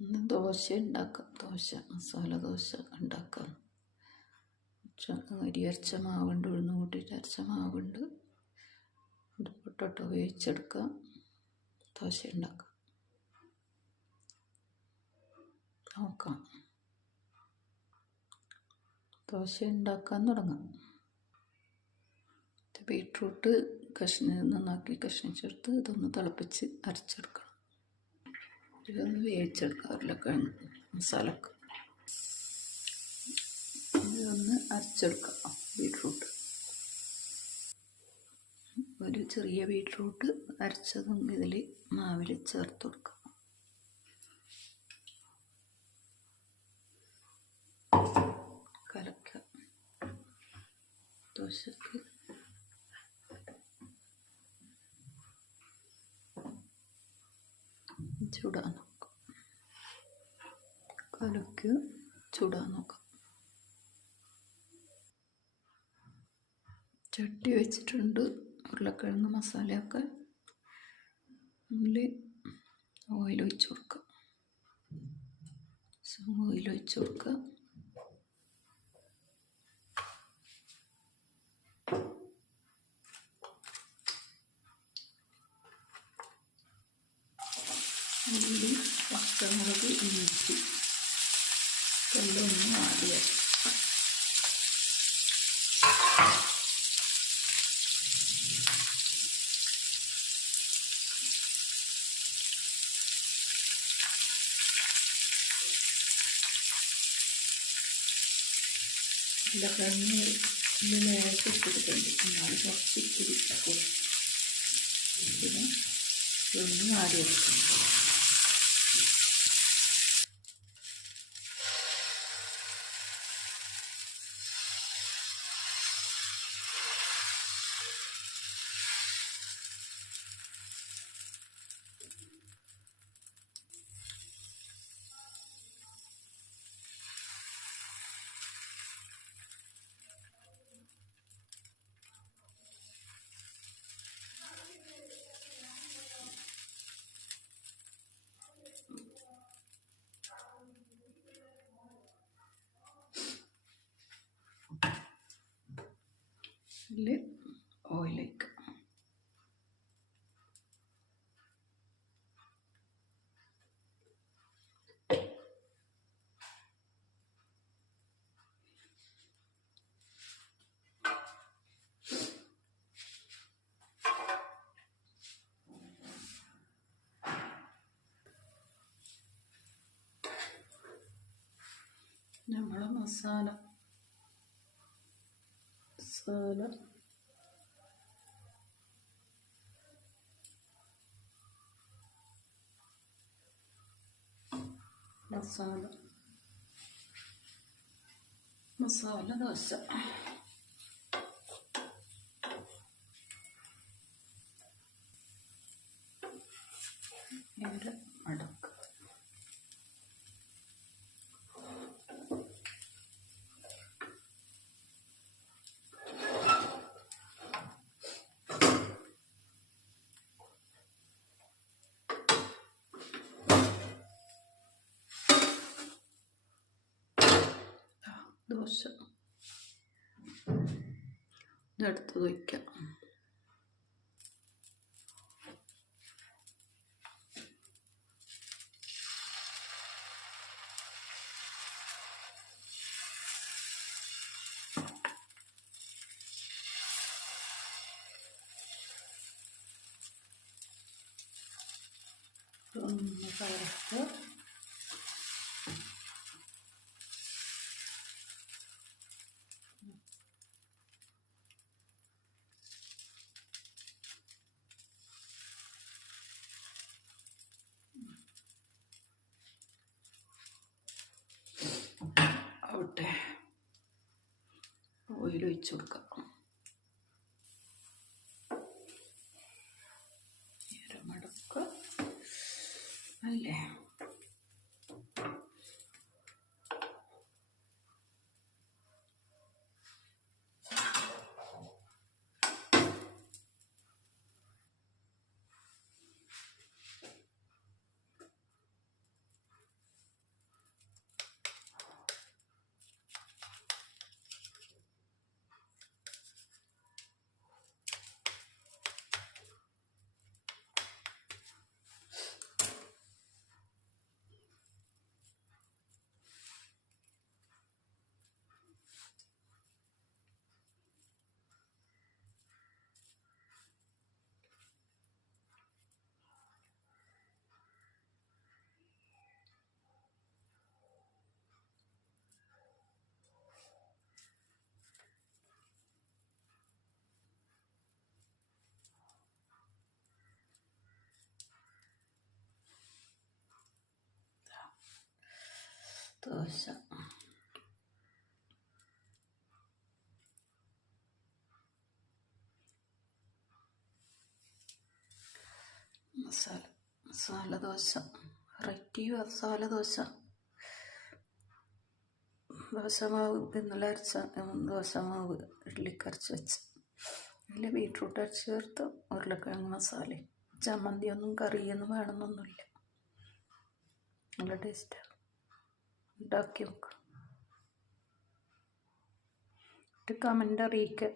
ഇന്ന് ദോശ ഉണ്ടാക്കാം. മസാല ദോശ ഉണ്ടാക്കാം. അരി അരച്ച മാവുണ്ട്, ഉഴുന്ന് കൂട്ടിയിട്ട് അരച്ച മാവുണ്ട്. ഇത് പൊട്ടോട്ടോ വേവിച്ചെടുക്കാം. ദോശ ഉണ്ടാക്കാം. നോക്കാം. ദോശ ഉണ്ടാക്കാൻ തുടങ്ങാം. ബീട്രൂട്ട് നന്നാക്കി കഷ്ണിച്ചെടുത്ത് ഇതൊന്ന് തിളപ്പിച്ച് അരച്ചെടുക്കണം. ഇതൊന്ന് വേവിച്ചെടുക്കാം. ഉരുളക്കിഴങ്ങ് മസാലക്ക് ഇതൊന്ന് അരച്ചെടുക്കാം. ബീട്രൂട്ട് ഒരു ചെറിയ ബീട്രൂട്ട് അരച്ചതും ഇതിൽ മാവിൽ ചേർത്ത് കൊടുക്കാം. കലക്കാം. ദോശക്ക് ചൂടാൻ നോക്കാം. കലക്ക് ചൂടാൻ നോക്കാം. ചട്ടി വെച്ചിട്ടുണ്ട്. ഉരുളക്കിഴങ്ങ് മസാലയൊക്കെ അതിൽ ഓയിൽ ഒഴിച്ച് കൊടുക്കുക. ഓയിൽ ഒഴിച്ച് കൊടുക്കുക. അതിൽ പച്ചമുളക്, ഇഞ്ചി എല്ലാം ഒന്ന് ആദ്യം ഉരുളക്കിഴങ്ങ് ലേശം ഇട്ടിട്ടുണ്ട്. എന്നാലും കുറച്ച് ഇത്തിരി ഇട്ടപ്പോൾ പിന്നെ ഇതൊന്ന് ആദ്യം വെക്കണം. ഇതിൽ ഓയിലേക്ക് നമ്മളെ മസാല ദോശ ഇവിടെ മടക്കുക. ദോശ ഇതെടുത്ത് വയ്ക്കാം. ഒന്ന് കറക്കുക. ആവട്ടെ. ഓയിൽ ഒഴിച്ച് കൊടുക്കാം. മടക്കുക അല്ലേ. ദോശ, മസാല ദോശ, വെറൈറ്റി മസാല ദോശ. ദോശമാവ് ഇന്നലെ അരച്ച ദോശമാവ് ഇഡ്ഡലിക്കരച്ച് വെച്ച് അതിൽ ബീട്രൂട്ട് അരച്ച് ചേർത്ത് ഉരുളക്കിഴങ്ങ് മസാലയും ചമ്മന്തിയൊന്നും കറിയൊന്നും വേണമെന്നൊന്നുമില്ല. നല്ല ടേസ്റ്റാണ്. ഉണ്ടാക്കി നോക്കുക. ഒരു കമൻ്റ് അറിയിക്കുക.